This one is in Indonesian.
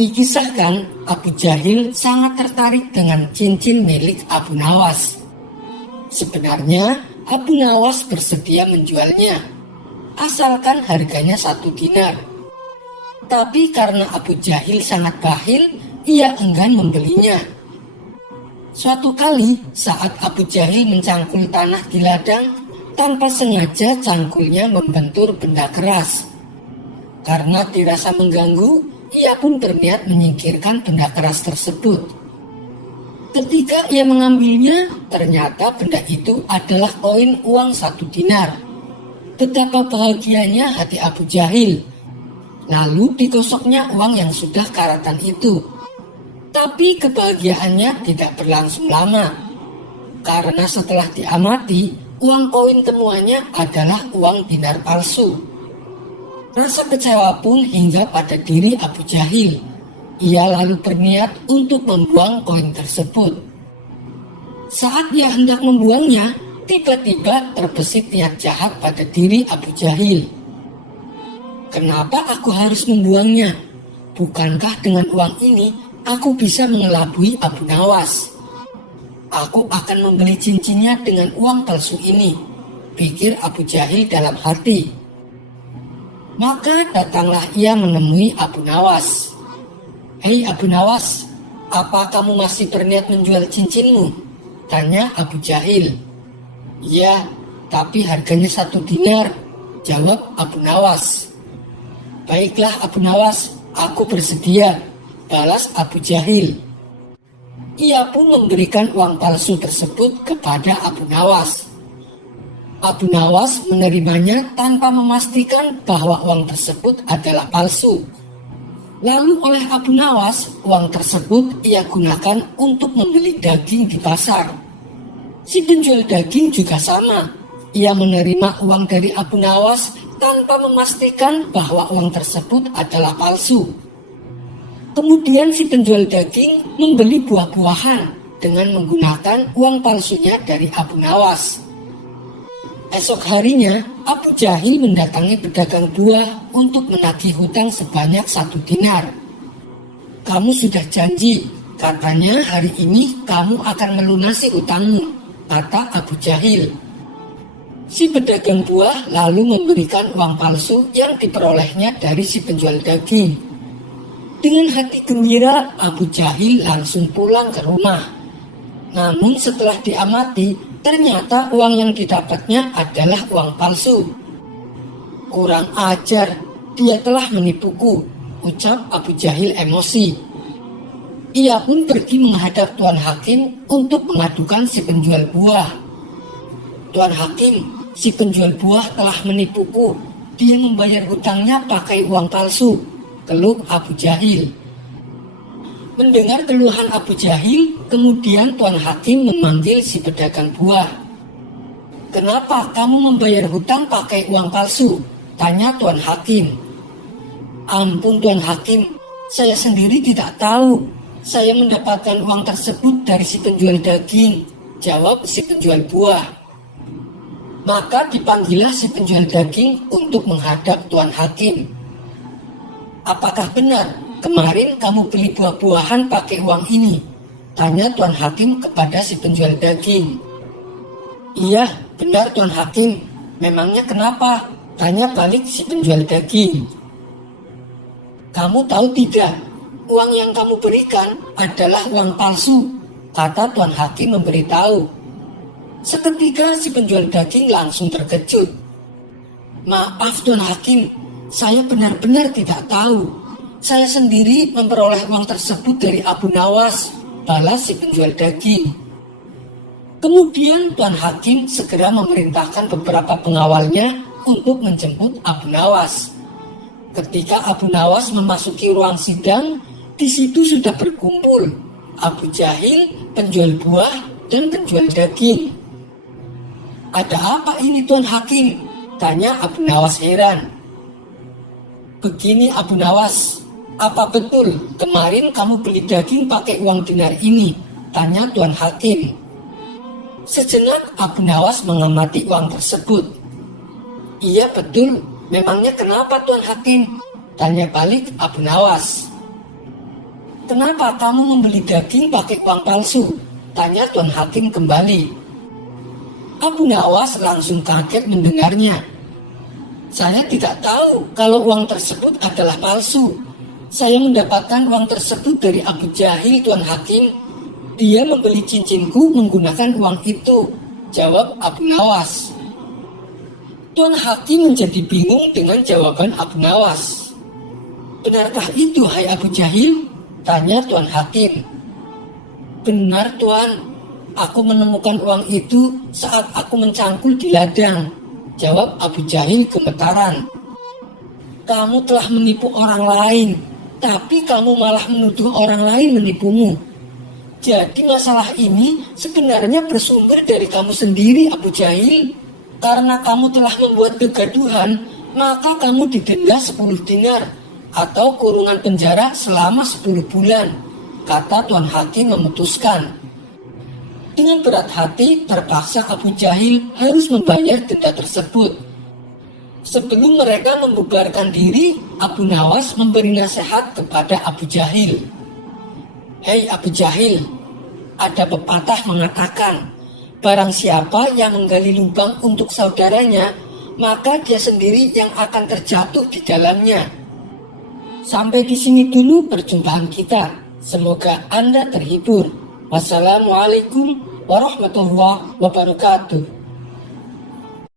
Dikisahkan Abu Jahil sangat tertarik dengan cincin milik Abu Nawas. Sebenarnya Abu Nawas bersedia menjualnya, asalkan harganya 1 dinar. Tapi karena Abu Jahil sangat bakhil, ia enggan membelinya. Suatu kali saat Abu Jahil mencangkul tanah di ladang, tanpa sengaja cangkulnya membentur benda keras. Karena dirasa mengganggu, ia pun berniat menyingkirkan benda keras tersebut. Ketika ia mengambilnya, ternyata benda itu adalah koin uang 1 dinar. Betapa bahagianya hati Abu Jahil. Lalu digosoknya uang yang sudah karatan itu. Tapi kebahagiaannya tidak berlangsung lama. Karena setelah diamati, uang koin temuannya adalah uang dinar palsu. Rasa kecewa pun hingga pada diri Abu Jahil. Ia lalu berniat untuk membuang koin tersebut. Saat ia hendak membuangnya, tiba-tiba terbesit niat jahat pada diri Abu Jahil. Kenapa aku harus membuangnya? Bukankah dengan uang ini aku bisa mengelabui Abu Nawas? Aku akan membeli cincinnya dengan uang palsu ini, pikir Abu Jahil dalam hati. Maka datanglah ia menemui Abu Nawas. Hei Abu Nawas, apa kamu masih berniat menjual cincinmu? Tanya Abu Jahil. Iya, tapi harganya 1 dinar, jawab Abu Nawas. Baiklah Abu Nawas, aku bersedia, balas Abu Jahil. Ia pun memberikan uang palsu tersebut kepada Abu Nawas. Abu Nawas menerimanya tanpa memastikan bahwa uang tersebut adalah palsu. Lalu oleh Abu Nawas, uang tersebut ia gunakan untuk membeli daging di pasar. Si penjual daging juga sama. Ia menerima uang dari Abu Nawas tanpa memastikan bahwa uang tersebut adalah palsu. Kemudian si penjual daging membeli buah-buahan dengan menggunakan uang palsunya dari Abu Nawas. Esok harinya, Abu Jahil mendatangi pedagang buah untuk menagih hutang sebanyak 1 dinar. Kamu sudah janji, katanya hari ini kamu akan melunasi hutangmu, kata Abu Jahil. Si pedagang buah lalu memberikan uang palsu yang diperolehnya dari si penjual daging. Dengan hati gembira, Abu Jahil langsung pulang ke rumah. Namun setelah diamati, ternyata uang yang didapatnya adalah uang palsu. Kurang ajar, dia telah menipuku, ucap Abu Jahil emosi. Ia pun pergi menghadap Tuan Hakim untuk mengadukan si penjual buah. Tuan Hakim, si penjual buah telah menipuku. Dia membayar hutangnya pakai uang palsu, keluh Abu Jahil. Mendengar keluhan Abu Jahil, kemudian Tuan Hakim memanggil si pedagang buah. Kenapa kamu membayar hutang pakai uang palsu? Tanya Tuan Hakim. Ampun Tuan Hakim, saya sendiri tidak tahu. Saya mendapatkan uang tersebut dari si penjual daging, jawab si penjual buah. Maka dipanggillah si penjual daging untuk menghadap Tuan Hakim. Apakah benar kemarin kamu beli buah-buahan pakai uang ini? Tanya Tuan Hakim kepada si penjual daging. Iya, benar Tuan Hakim. Memangnya kenapa? Tanya balik si penjual daging. Kamu tahu tidak, uang yang kamu berikan adalah uang palsu, kata Tuan Hakim memberitahu. Seketika si penjual daging langsung terkejut. Maaf Tuan Hakim, saya benar-benar tidak tahu. Saya sendiri memperoleh uang tersebut dari Abu Nawas, balas si penjual daging. Kemudian Tuan Hakim segera memerintahkan beberapa pengawalnya untuk menjemput Abu Nawas. Ketika Abu Nawas memasuki ruang sidang, di situ sudah berkumpul Abu Jahil, penjual buah, dan penjual daging. Ada apa ini Tuan Hakim? Tanya Abu Nawas heran. Begini Abu Nawas, apa betul kemarin kamu beli daging pakai uang dinar ini? Tanya Tuan Hakim. Sejenak Abu Nawas mengamati uang tersebut. Iya betul, memangnya kenapa Tuan Hakim? Tanya balik Abu Nawas. "Kenapa kamu membeli daging pakai uang palsu?" tanya Tuan Hakim kembali. Abu Nawas langsung kaget mendengarnya. "Saya tidak tahu kalau uang tersebut adalah palsu. Saya mendapatkan uang tersebut dari Abu Jahil, Tuan Hakim. Dia membeli cincinku menggunakan uang itu," jawab Abu Nawas. Tuan Hakim menjadi bingung dengan jawaban Abu Nawas. "Benarkah itu, hai Abu Jahil?" tanya Tuan Hakim. "Benar, Tuan. Aku menemukan uang itu saat aku mencangkul di ladang," jawab Abu Jahil gemetaran. "Kamu telah menipu orang lain, tapi kamu malah menuduh orang lain menipumu. Jadi masalah ini sebenarnya bersumber dari kamu sendiri, Abu Jahil. Karena kamu telah membuat kegaduhan, maka kamu didenda 10 dinar atau kurungan penjara selama 10 bulan, kata Tuan Hakim memutuskan. Dengan berat hati, terpaksa Abu Jahil harus membayar denda tersebut. Sebelum mereka membubarkan diri, Abu Nawas memberi nasihat kepada Abu Jahil. "Hei Abu Jahil, ada pepatah mengatakan, barang siapa yang menggali lubang untuk saudaranya, maka dia sendiri yang akan terjatuh di dalamnya." Sampai di sini dulu perjumpaan kita. Semoga Anda terhibur. Wassalamualaikum warahmatullahi wabarakatuh.